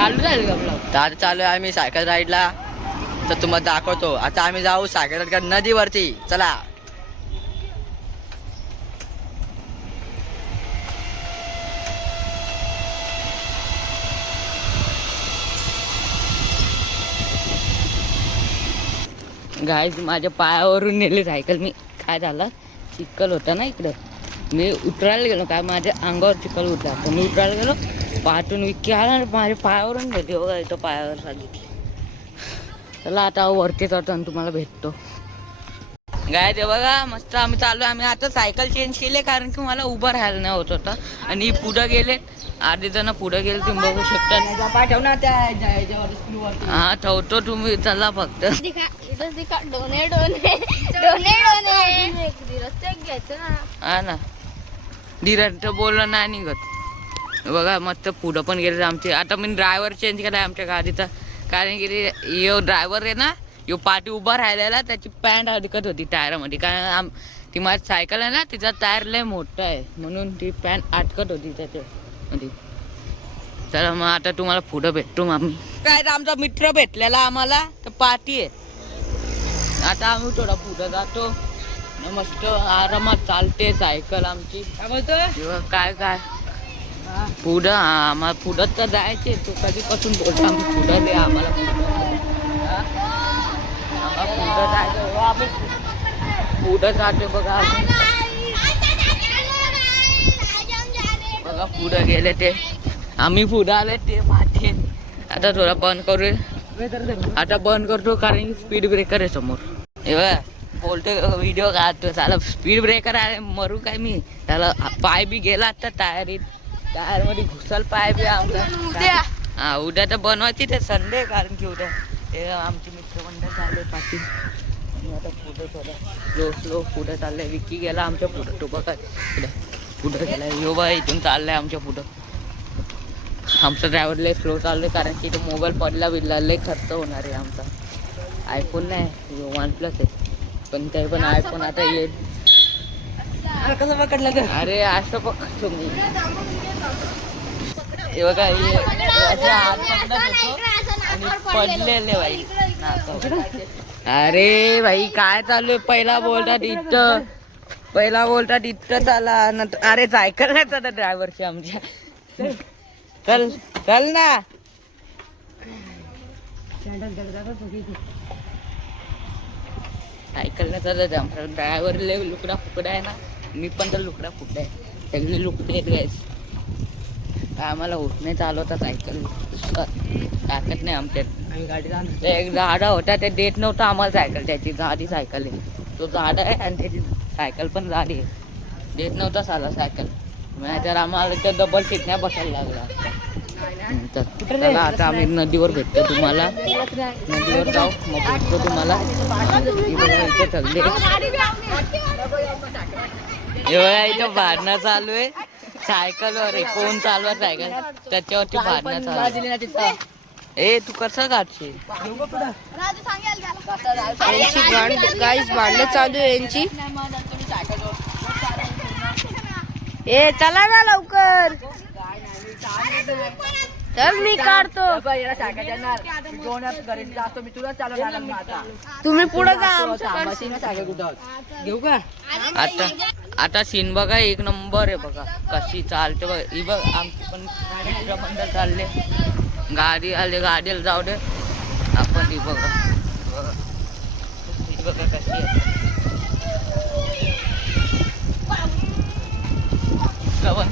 आता चालू आहे आम्ही सायकल राईडला. तर तुम्हाला दाखवतो. आता आम्ही जाऊ सायकल राईड नदीवरती. चला. गाईज माझ्या पायावरून नेली सायकल मी. काय झालं, चिखल होता ना इकडं, मी उतरायला गेलो. काय माझ्या अंगावर चिखल होता, तर मी उतरायला गेलो. पाठून विक्की आला आणि माझ्या पायावरून नेली. बघा इथं पायावर सांगितली. चला आता वरती चढतो आणि तुम्हाला भेटतो. गाय ते बघा मस्त आम्ही चालू. आम्ही आता सायकल चेंज केले कारण की मला उभं राहायला नाही होत होता. आणि पुढं गेले, अर्धे जण पुढे गेले, तुम्ही बघू शकता. हा ठेवतो तुम्ही, चला फक्त. हा ना, धीरज बोललं नाही निघत. बघा मस्त पुढं पण गेले आमचे. आता मी ड्रायव्हर चेंज केलाय आमच्या गाडीचा, कारण की यो ड्रायव्हर आहे ना, यो पाठी उभा राहिलेला, त्याची पॅन्ट अडकत होती टायरामध्ये. कारण ती माझी सायकल आहे ना, तिचा टायर लय मोठा आहे, म्हणून ती पॅन्ट अडकत होती त्याच्यामध्ये. चला मग आता तुम्हाला पुढं भेटतो आम्ही. काय आमचा मित्र भेटलेला आम्हाला, तर पाठी आहे. आता आम्ही थोडा पुढं जातो. मस्त आरामात चालते सायकल आमची. काय काय पुढं आम्हाला पुढं तर जायचे. तो कधीपासून बोलतो आम्ही पुढं दे आम्हाला पुढं जायचं. आम्ही पुढं जातो बघा. बघा पुढं गेले ते, आम्ही पुढं आले ते पाठी. आता थोडा बंद करू. आता बंद करतो कारण की स्पीड ब्रेकर आहे समोर. बोलतो व्हिडिओ काढतो. त्याला स्पीड ब्रेकर आहे, मरू काय मी. त्याला पाय बी गेला तर टायर मध्ये घुसल पाय बी आमचा. हा उद्या तर बनवायची ते संडे, कारण की उद्या ते आमचे मित्रमंडळ चालले पाठी. आणि आता पुढे थोडं स्लो पुढे चाललंय. विक्की गेला आमच्या पुढं. तो बघा पुढं गेलाय. यो बा इथून चाललंय आमच्या पुढं. आमचा ड्रायव्हर लय स्लो चाललोय कारण की तो मोबाईल पडला बिडला लय खर्च होणार आहे आमचा. आयफोन नाही, OnePlus आहे, पण ते पण आयफोन आता येईल. कसं पकडलं का? अरे असं पकडतो मी. हे बघा पडलेले भाई. अरे भाई काय चालू आहे. पहिला बोलतात इथं चाला. अरे सायकल नाही चालत ड्रायव्हरची आमच्या. चल चल ना. सायकल नाही चालत आमचा ड्रायव्हर. लय लुकडा फुकडा आहे ना, मी पण तर लुकडा फुकडा आहे. सगळे लुकडे आहेत गायस. आम्हाला होत नाही चालवता सायकल, ताकद नाही आमच्यात. एक झाडा होता ते देत नव्हता आम्हाला सायकल. त्याची जाडी सायकल आहे, तो झाडा आहे आणि त्याची सायकल पण जाडी आहे. देत नव्हता साला सायकल. तर आम्हाला तर डबल सीट नाही बसायला लागला. तर आता आम्ही नदीवर भेटतो तुम्हाला. नदीवर जाऊ मग भेटतो तुम्हाला. इथे चालले इथं भांडणं चालू आहे सायकलवर आहे. कोण चालवा सायकल त्याच्यावरती भांडणं चालू आहे. ए तू कसं काढशील. भांडणं चालू आहे यांची. ए चला ना लवकर. चल मी काढतो. तुम्ही पुढे जा. घेऊ का. आता सीन बघा एक नंबर आहे. बघा कशी चालते बघा. ही बघ आमची पण मित्रमंडळ चालले. गाडी आले, गाडीला जाऊ दे आपण. ही बघा कशी आहे. बघा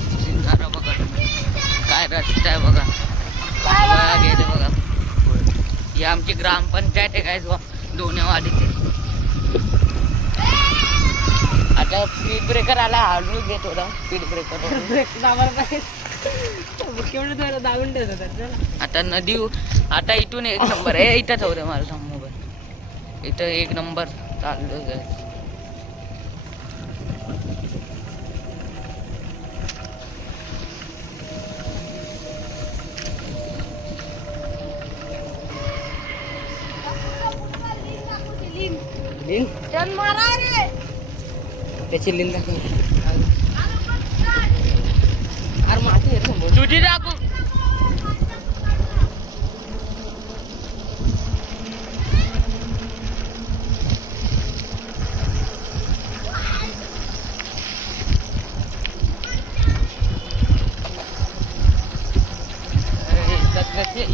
काय रस्ता आहे बघा. गेले बघा. ही आमची ग्रामपंचायत आहे काय दोनेवाडीची. आता स्पीड ब्रेकर आला, हळू घे थोडा. स्पीड ब्रेकर आता नदी. आता इथून एक नंबर आहे. इथंच होते माझा मोबाईल. इथं एक नंबर चाललो आहे. त्याची लिंक तुझी दाखव.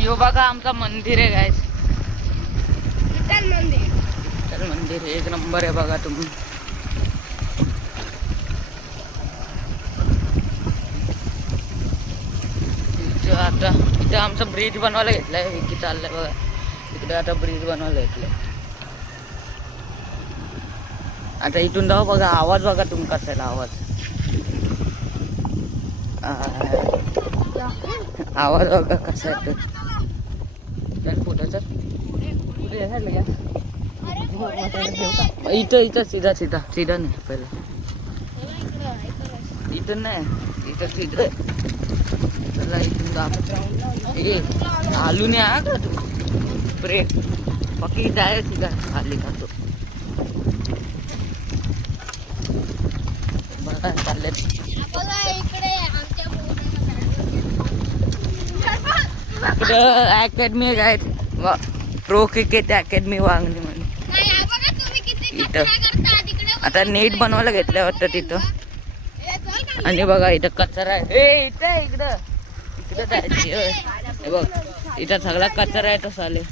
यो बघा आमचा मंदिर आहे गायस. विठ्ठल मंदिर. तर मंदिर एक नंबर आहे बघा तुम्ही. आता इथं आमचा ब्रिज बनवायला घेतलाय. विकी चाललाय बघा इकडे. आता ब्रिज बनवायला घेतलाय. आता इथून जाऊ बघा. आवाज बघा तुम्ही कसा आहे आवाज. आवाज बघा कसा येतो. चल पुढे चल. इथं इथं सीधा सीधा सीधा नाही पहिलं. इथं नाही इथं सीधा. चला इथून जा. ए आलू नाही हा का तू. ब्रेक बाकी इथं आहे सीधा खाली का तो. बघा चालले इकडं अकॅडमी आहे काय. प्रो क्रिकेट अकॅडमी वांगणी म्हणून. इथं आता नेट बनवायला घेतलं वाटतं तिथं. आणि बघा इथं कचरा आहे. ए इथं इकडं इकडं जायची. हे बघ इथं सगळा कचरा आहे. तो चालेल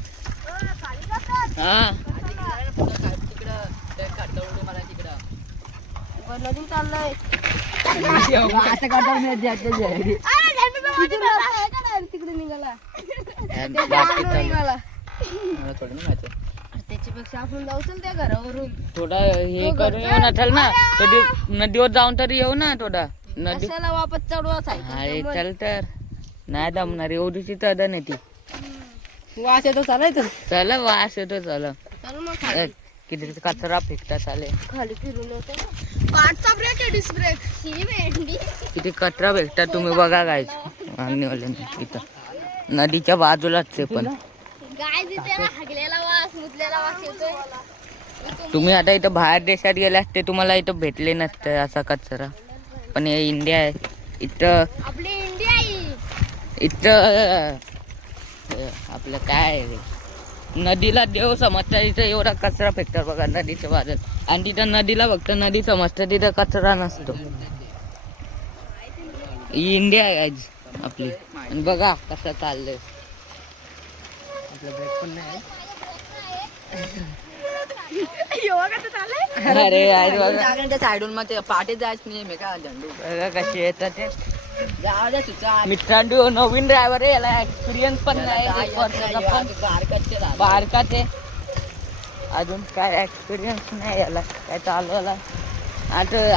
हा नदी चाललंय. तिकडे निघाला. त्याच्यापेक्षा आपण जाऊ चल त्या घरावरून. थोडा हे करून येऊ ना. चल ना कधी नदीवर जाऊन तरी येऊ ना. थोडा नदी वापस चढवा अरे चल तर नाही जमणार. एवढीची तर नाही ती. वास येतो चालायचं. चला वास येतो. चला चल मग किती कचरा फेकता चालेल. खाली फिरून येतो. पाठचा ब्रेक आहे डिस्क ब्रेक. किती कचरा भेटतात तुम्ही बघा गायच. इथं नदीच्या बाजूलाच आहे पण. तुम्ही आता इथं बाहेर देशात गेले असते तुम्हाला इथं भेटले नसते असा कचरा. पण हे इंडिया आहे. इथं आपली इंडिया इथं आपलं काय आहे नदीला देव समजतात. इथं एवढा कचरा फेकतात बघा नदीच्या बाजूला. आणि तिथं नदीला फक्त नदी समजतं. तिथं कचरा नसतो. ही इंडिया आहे आज आपली. आणि बघा कसं चाललंय. अरे आज बघा साईडून मग पाठी जायचं नाही. मी काय झंडू बघा कशी येतात ते. मित्रांनो नवीन ड्रायव्हर आहे. याला एक्सपिरियन्स पण नाही. एक वर्षाचा पण बारका ते. अजून काय एक्सपिरियन्स नाही याला काय चालवायला.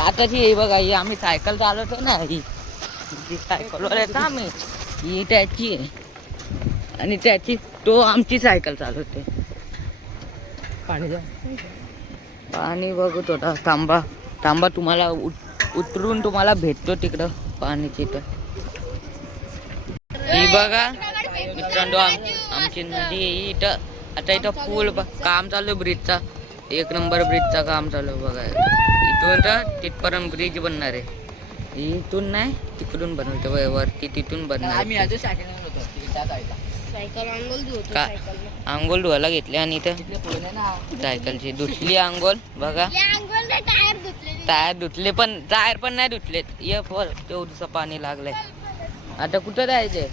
आताची ही बघा ही आम्ही सायकल चालवतो ना. ही सायकलवर येतो आम्ही. ही त्याची आहे आणि त्याची तो आमची सायकल चालवते. पाणी बघू थोडा. थांबा थांबा तुम्हाला उतरून तुम्हाला भेटतो तिकडं पाणीची. इथं ही बघा मित्रांनो आमची नदी आहे इथं. आता इथं पूल काम चालू आहे ब्रिजचा. एक नंबर ब्रिजचा काम चालू आहे बघा. इथून तर तिथपर्यंत ब्रिज बनणार आहे. इथून नाही तिकडून बनवतो वरती तिथून बनणार. आंघोळ धुवायला घेतले आणि इथं सायकलची धुतली आंघोळ बघा. टायर धुतले पण टायर पण नाही धुतलेत. ये फळ तेवढंसं पाणी लागलंय. आता कुठं जायचंय.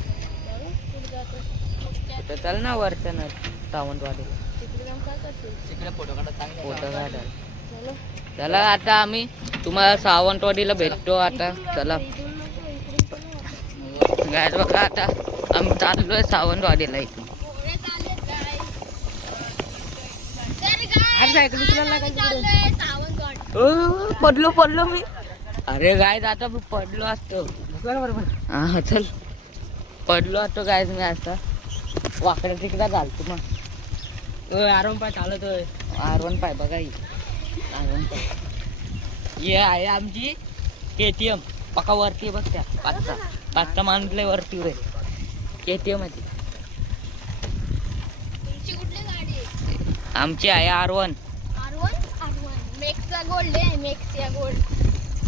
कुठं चल ना वरच्या ना सावंतवाडीला. फोटो काढायला चला. आता आम्ही तुम्हाला सावंतवाडीला भेटतो आता. चला गायज बघा आता आम्ही चाललोय सावंतवाडीला. इथून पडलो मी. अरे गायज आता मी पडलो असतो. हा चल पडलो असतो गायज मी आता. वाकड्या तिकडा घालतो मग. आरवण पाय चालतोय. आरवण पाय बघा. आरवण पाय ये आहे आमची KTM. पका वरती बघ त्या पाचचा माणूसला वरती होय. KTM आहे आमची आहे R1.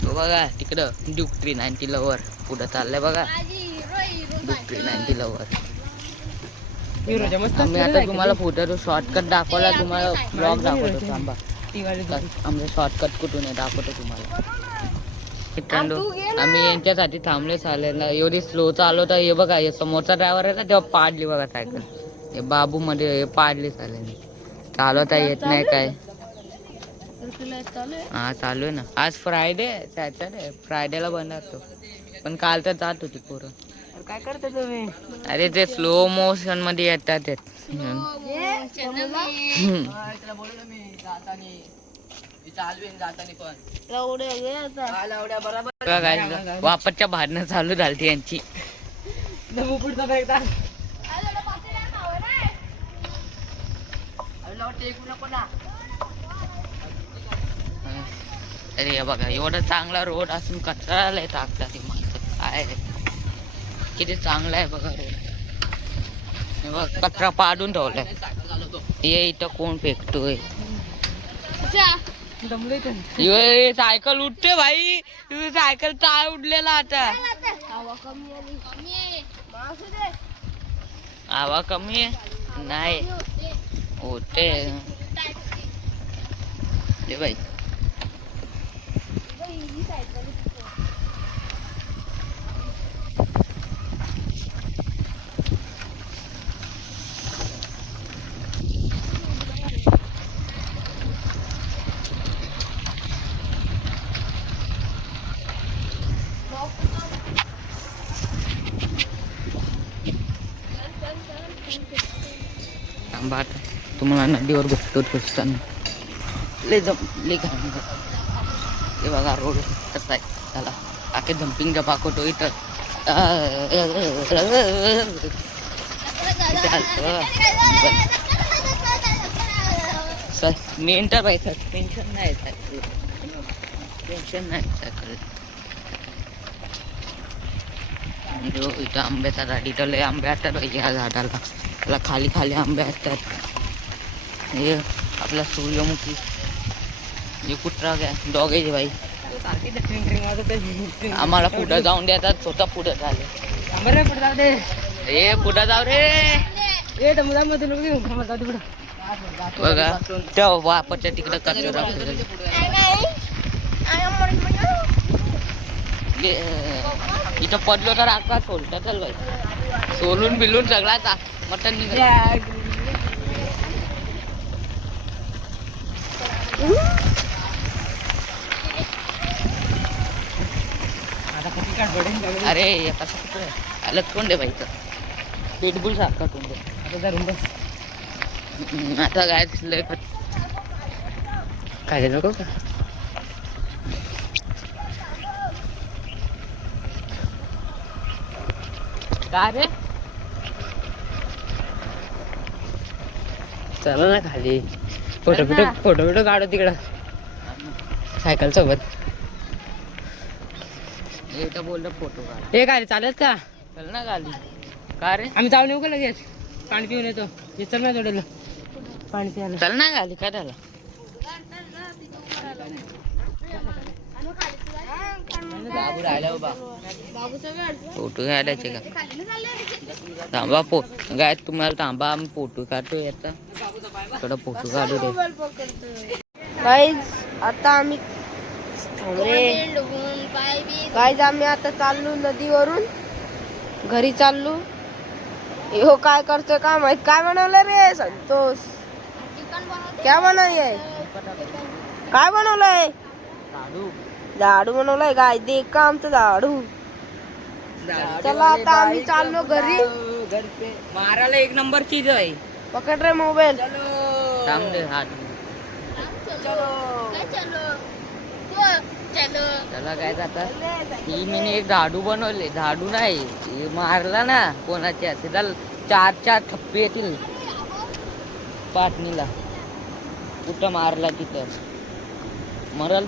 तो बघा तिकडं ड्यूक 390 लवर पुढं चाललंय बघा. Duke 390 lover. आम्ही आता तुम्हाला फोटो शॉर्टकट दाखवला. तुम्हाला ब्लॉग दाखवतो. थांबा आमचा शॉर्टकट कुठून आहे दाखवतो तुम्हाला. मित्रांनो आम्ही यांच्यासाठी थांबले चालायला. एवढी स्लो चालवता. हे बघा हे समोरचा ड्रायव्हर आहे ना तेव्हा पाडली बघा सायकल. हे बाबू मध्ये हे पाडली चालायला. चालवता येत नाही काय. हा चालू आहे ना. आज फ्रायडे सॅटरडे फ्रायडेला बंद असतो. पण काल तर जात होती पोरं. काय करता तुम्ही? अरे ते स्लो मोशन मध्ये येतात ते. वापरच्या भांडणं चालू झाली यांची. अरे बघा एवढा चांगला रोड असून कचरा लय टाकतात ती माणसं. काय किती चांगला आहे बघा रोड. कचरा पाडून ठेवलाय. ये इथं कोण फेकतोय. सायकल उठते भाई. तुझी सायकल टाय उडलेला आता. आवा कमी आहे नाही होते भाई. तुम्हाला नदीवर बघतो असताना लय हे बघा रोड कसा आहे. चला आखे जम्पिंगचा पाकोटो इथं मेंटर पाहिजे. टेन्शन नाही टेन्शन नाही सायकल. इथं आंब्याचा झाड. इथं लय आंबे असतात पाहिजे ह्या झाडाला. त्याला खाली खाली आंबे असतात. हे आपला सूर्यमुखी. हे कुत्रा काय डॉग आहे बाई. आम्हाला पुढं जाऊन देतात. स्वतः पुढं झाले. हे पुढं जाऊ रे. बघा त्या वापरच्या तिकडं कचरा. इथं पडलो तर आकाश सोलतात बाई. सोलून बिलून सगळा मटन निघाला. अरे कसं कुठं आलंच कोण दे बाईचं. पेटबुल सारखा तोंड. आता काय लय काय नको का. का रे चला ना खाली. फोटो काढू तिकडं सायकल सोबत. बोललो फोटो काढ. हे काय रे चालत का. चल ना खाली. का रे आम्ही जाऊन येऊ का लगेच. पाणी पिऊन येतो. हे चल नाही थोडं पाणी प्यायला. चल ना खाली. काय झालं. बाबू राहिला उभा. फोटो काढायचे का. थांबा काय तुम्हाला थांबा. आम्ही फोटो काढतो. आता इकडं फोटो काढू दे. आता आम्ही आम्ही आता चाललो नदीवरून घरी चाललो. हो काय करतोय काय माहित. काय बनवलं रे संतोष. काय बनवलंय. काय बनवलंय. झाडू बनवलंय काय. देख का आमचं झाडू. चला आता आम्ही चाललो घरी. मारायला एक नंबर चीज आहे. पकड रे मोबाईल. त्याला काय जातात. ही मी एक झाडू बनवले. झाडू नाही हे मारला ना कोणाच्या त्याला 4 थप्पे येतील पाटणीला. कुठं मारला तिथं मरल.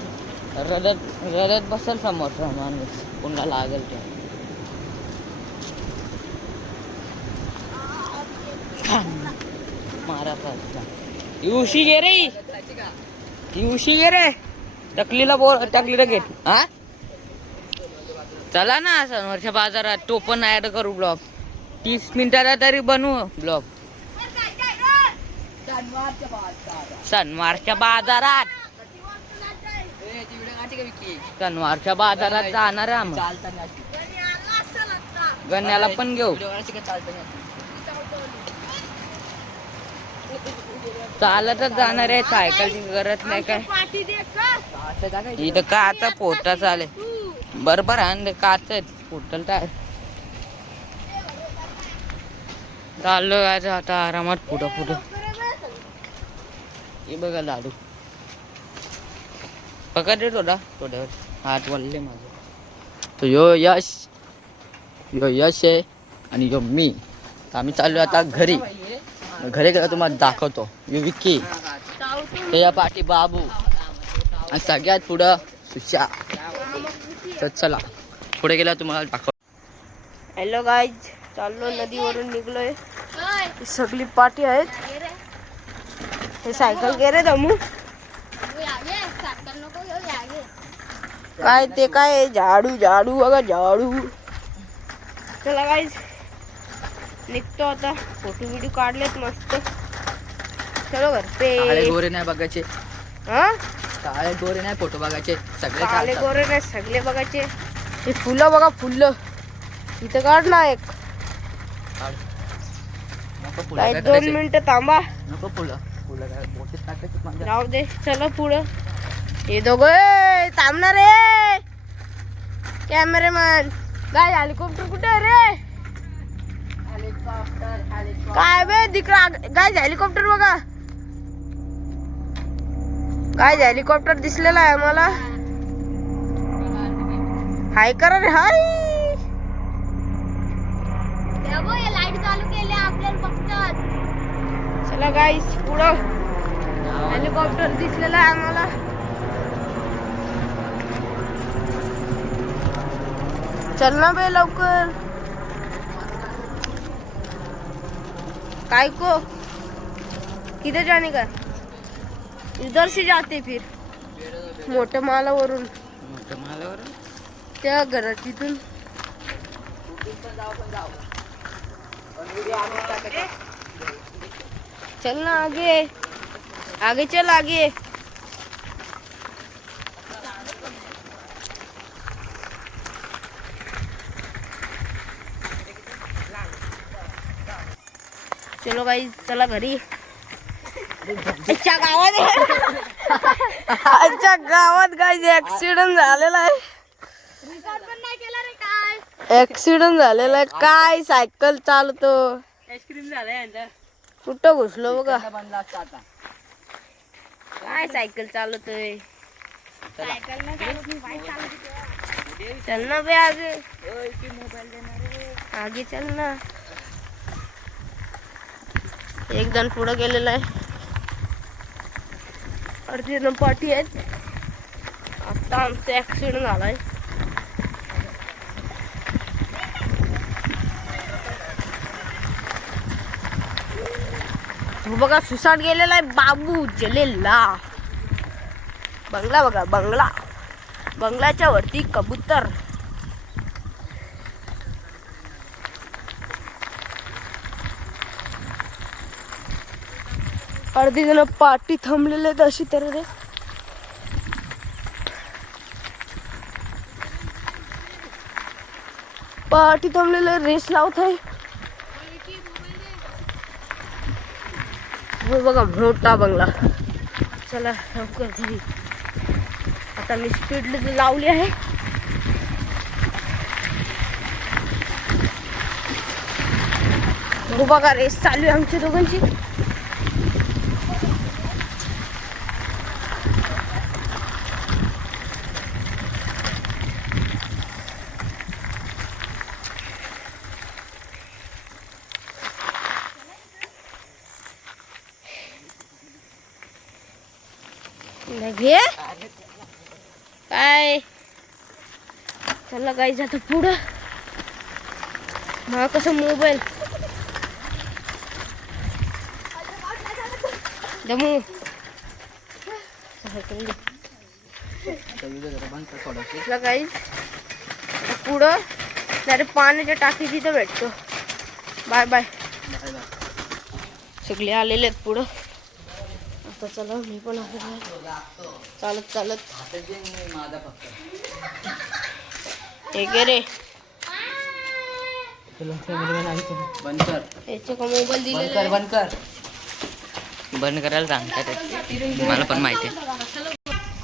रडत बसल समोरचा माणूस. कोणाला लागल ते. मारा युशी गे रे. युशी गे रे. टाकलीला घेत. हा चला ना सनवरच्या बाजारात. तो पण ऍड करू ब्लॉग. 30 मिनिटाला तरी बनवू ब्लॉग. सनवारच्या बाजारात शनिवारच्या बाजारात जाणार आहे आम्ही. गण्याला पण घेऊ. चालतच जाणार आहे, सायकलची गरज नाही काय. इथं काचा पोटा चाले बरोबर आहे, काच पोटल टायर चाललो काय आता आरामात पुढं पुढं. हे बघा लाडू पकडे थोड्यावर हात वळले माझं. तो यो यश आहे आणि यो मी. आम्ही चाललो आता घरी. घरी गेला तुम्हाला दाखवतो. यो विक्की, त्याच्या पाठी बाबू आणि सगळ्यात पुढं सुशा. तर चला पुढे गेला तुम्हाला दाखव. हॅलो गाईज, चाललो नदीवरून निघलोय. सगळी पाठी आहेत. हे सायकल गेले दमू काय ते काय झाडू झाडू बघा झाडू. चला गाईज निघतो आता. फोटो व्हिडिओ काढलेत मस्त. चलो घर पे. काळे गोरे नाही बघायचे. हा काळे गोरे नाही फोटो बघायचे. सगळे काळे गोरे नाही सगळे बघायचे. हे फुलं बघा फुलं. इथं काढ ना एक. काय 2 मिनिटं थांबा. नको फुलं फुलं काय मोठे टाकायचे. राहू दे. चला पुढं. हे दोघं थांबणार रे. कॅमेरामॅन काय हेलिकॉप्टर कुठे आहे रे? काय बे दिकरा काय हेलिकॉप्टर बघा. काय हेलिकॉप्टर दिसलेला आहे मला. हाय करा रे हाय. लाईट चालू केली आपल्याला बघतात. चला गाईस पुढं हेलिकॉप्टर दिसलेला आहे आम्हाला. चल ना बे लवकर. काय को किधर जाने का? इधर से जाते फिर मोठ्या मालावरून. त्या घरात तिथून चल ना आगे आगे चल आगे. चलो भाई चला घरी. अच्छा गावात काय ऍक्सिडेंट झालेला आहे. ऍक्सिडेंट झालेला आहे. काय सायकल चालतो. कुठं घुसलो बघा. काय सायकल चालवतोय. चल ना बे आगे आगे चल ना. एक जण पुढं गेलेला आहे. अर्धी जण पाठी आहेत. आता आमचा ऍक्सिडेंट झालाय. बघा सुसाट गेलेला आहे बाबू जलेला. बंगला बघा बंगला. बंगल्याच्या वरती कबूतर. अर्धी जण पाठी थांबलेले आहेत अशी तऱ्हे. पाठी थांबलेले रेस लावत आहे. हो बघा मोठा बंगला. चला लवकर घरी. आता मी स्पीड लावली आहे. हो बघा रेस चालू आहे आमच्या दोघांची. घे काय चला काय जातं पुढं. मला कसं मोबाईल दमू काही पुढं डायरेक्ट पाण्याच्या टाकी तिथं भेटतो. Bye bye. सगळे आलेले आहेत पुढं. आता चला मी पण आहे चालत चालत. ठीक आहे रे. बंद कर. याचे का मोबाईल दिलेला आहे. बंद कर. बंद करायला सांगतात मला पण माहिती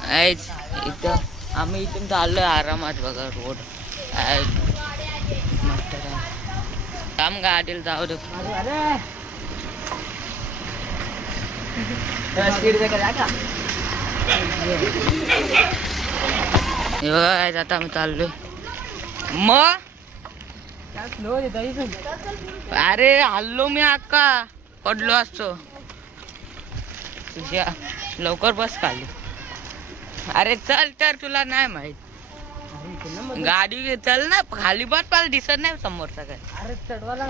आहे. इथं आम्ही इथून चाललोय आरामात बघा रोड मस्त काम गाडीला जाऊ दे. हे बघा आता आम्ही चाललोय. मग अरे हल्लो मी अक्का पडलो असतो तुझ्या. लवकर बस खाली. अरे चल तर तुला नाही माहित. गाडी चल ना खाली बस. मला दिसत नाही समोरचा काय. अरे चढवायला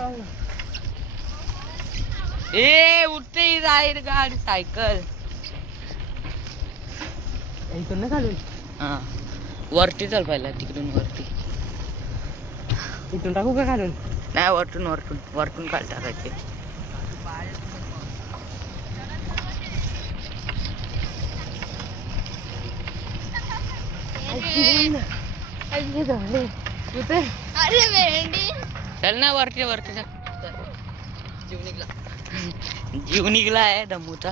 ए उठते जाईल गाडी सायकल इथून खाली. हा वरती चल पहिला तिकडून वरती. इथून टाकू का खालून. नाही वरतून वरतून वरतून काल टाकायचे. चल ना वरती वरती जीव निघला आहे दमूचा.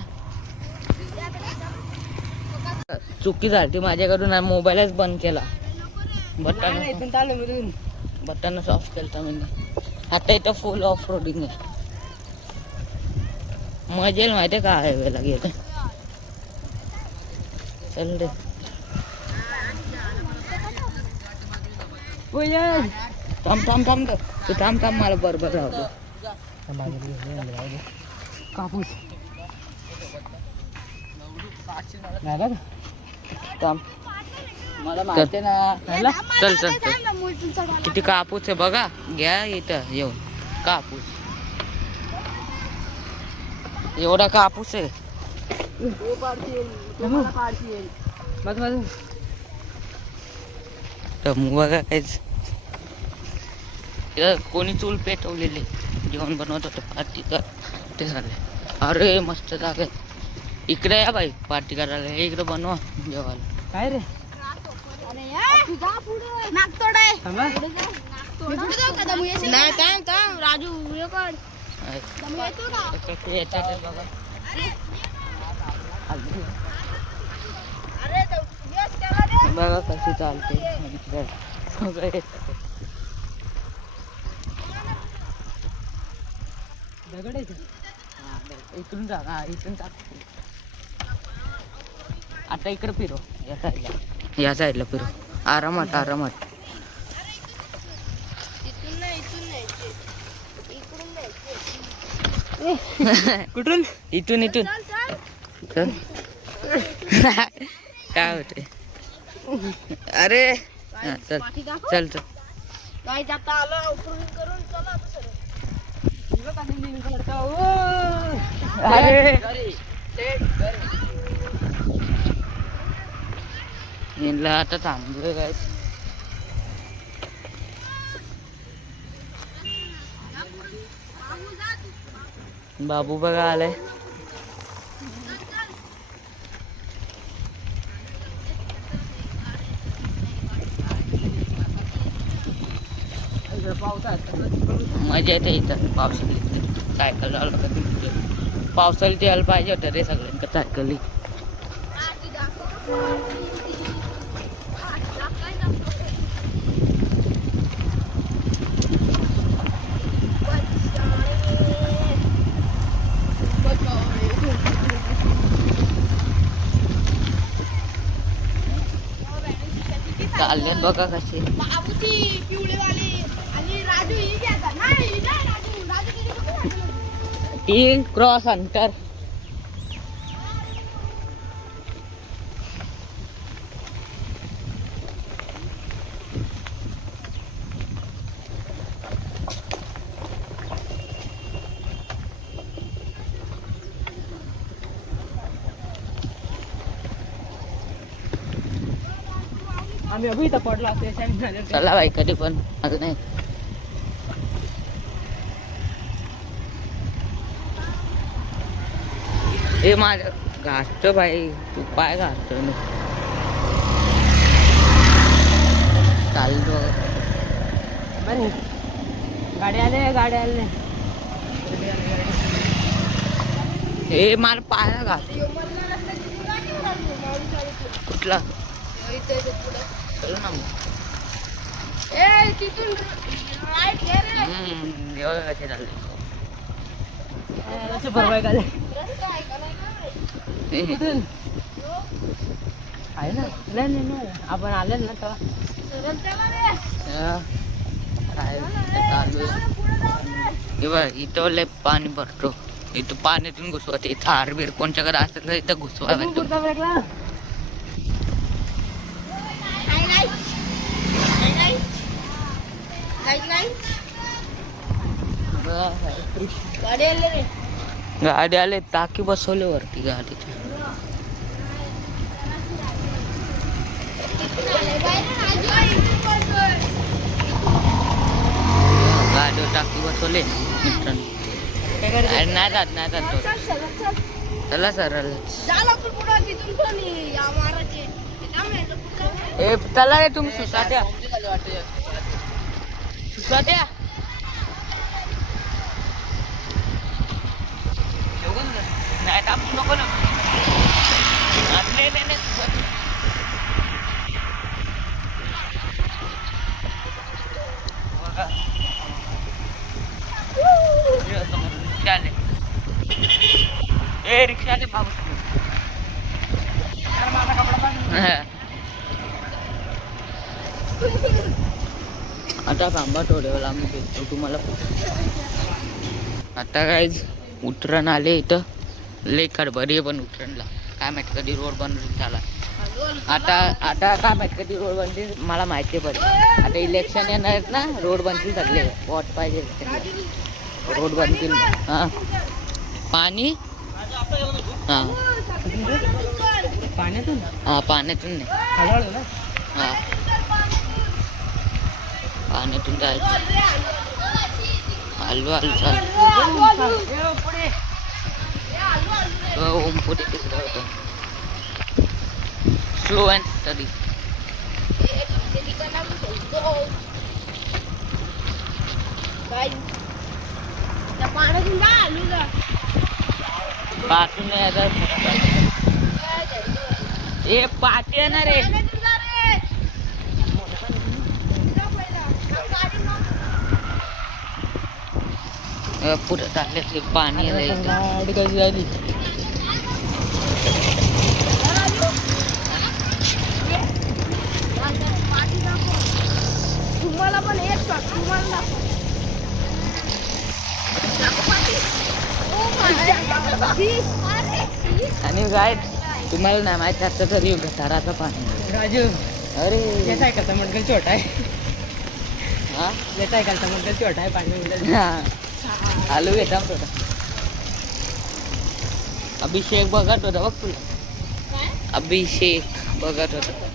चुकी झाली माझ्याकडून. मोबाईलच बंद केला. बटनच ऑफ केलं मी. आता इथं फुल ऑफ रोडिंग आहे. मजा येईल माहिती आहे का हायवेला गेलं. चल रे. थांब थांब थांब तू थांब थांब मला बरोबर राहतो. कापूस थांब मला माहिती ना. चल चल चल. किती कापूस आहे बघा. घ्या इथं येऊन कापूस. एवढा कापूस आहे. बघा काहीच. कोणी चूल पेटवलेली जेवण बनवत होतं पार्टी कर ते झाले. अरे मस्त जागा. इकडे या बाई पार्टी करायला. इकडे बनवा जेवायला. काय रे राजू बघा कशी चालते. इकडून जा. हा इथून टाक. आता इकडे फिरो. या साईडला फिरो. आरामात आरामात. कुठून इथून इथून चल. काय होते. अरे हा, चल चल चल. यांना आता थांबलोय काय. बाबू बघा आलाय. मजा येते इथं पावसाळ्यात. सायकल पावसाळ्यात यायला पाहिजे होतं रे सगळ्यांना सायकली. चालले बघा कसे. टी क्रॉस अंतर. आम्ही अभी इथं पडलो असते. चला बाई कधी पण आज नाही. हे माझं घासतो बाई तू पाय घासतो चालतो गाडी आले हे मला पाया घास कुठला चलो ना मग तिथून राईट घे रे. एवढं कसे चालले आहे ना नाही आपण आले ना तेव्हा इथं लय पाणी भरतो इथं पाण्यातून घुसवत इथं हारबीर कोणच्याकडे असेल तर इथं घुसवा गाडी आले टाकी बसवले वरती गाडीच्या गाडीवर टाकी बसवले मित्रांनो नाही जात चला सरळ चला रे तुम्ही सुसाट्या नाही टाकू नको ना रिक्षा आले बाबू आता थांबा थोड्या वेळा आम्ही भेटतो तुम्हाला आता काय उतरण आले इथं लय कडबडी पण उतरणला काय माहिती कधी रोड बनवून झाला आता काय माहिती कधी रोड बनतील मला माहिती पण आता इलेक्शन येणार आहेत ना रोड बनतील सगळे वोट पाहिजे रोड बनतील हां पाणी हां पाण्यातून नाही हां पाण्यातून जायचं आलो ओम पुढे तिकडे होतं स्लो अँड स्टडी पाठून ए पाठी येणार रे पुढे टाकले ते पाणी गाडी कशी झाली तुम्हाला पण एक तुम्हाला आणि काय तुम्हाला नाही माहिती आता तरी गटाराचं पाणी राजू अरे सायकलचा मुलगा छोटा आहे हा सायकलचा मुलगा छोटा आहे पाणी आलू घेता थोडा अभिषेक बघत होता बघ तुला अभिषेक बघत होता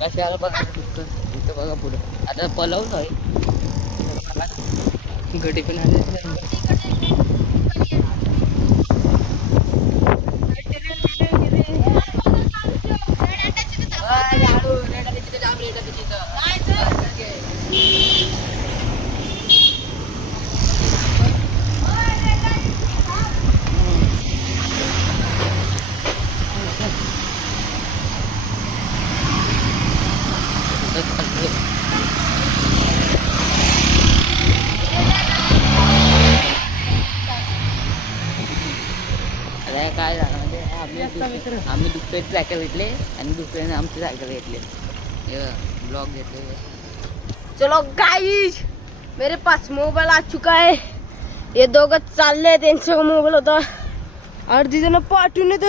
कशाला बघा इथं बघा पुढे आता पलवलं आहे गडी पण आले काय झालं म्हणजे आम्ही दुसरे सायकल घेतले आणि दुसऱ्याने आमची सायकल घेतले ब्लॉग घेतले चलो गाइस मेरे पास मोबाइल आ चुका है ये दोघं चालले त्यांचा मोबाईल होता अर्धी जण पाठवून येत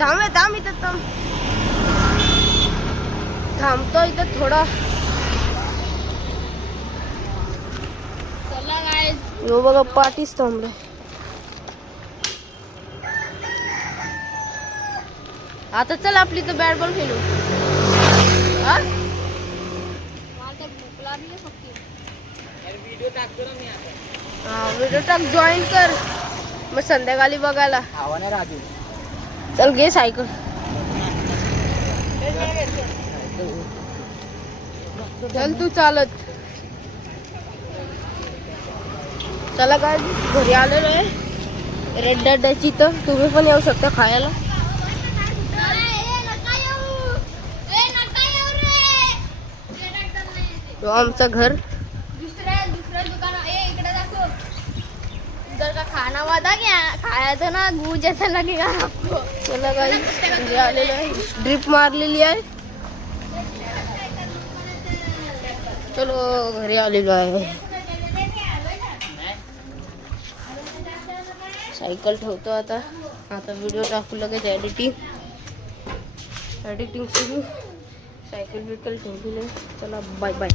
थांब इथं थांबतो इथं थोडा हो बघा पाठीच थांबले आता चल आपली तर बॅट बॉल खेळू. हा? व्हिडिओ टाक, जॉईन कर मग संध्याकाळी बघायला. चल घे सायकल. चल तू चालत. चला काय घरी आलेलो आहे रेड डॅडची, तर तुम्ही पण येऊ शकता खायला. तो आमचं घर. दुसऱ्या दुकान इकडे दाखव. उधर का खाना वादा क्या खाया था ना, गू जैसा लगेगा आपको. चला काही घरी आलेलो आहे. ड्रिप मारलेली आहे. चलो घरी आलेलो आहे. सायकल ठेवतो आता. आता व्हिडिओ टाकू लगेच एडिटिंग सुरू. सायकल बिकल ठेवलेली आहे. चला बाय बाय.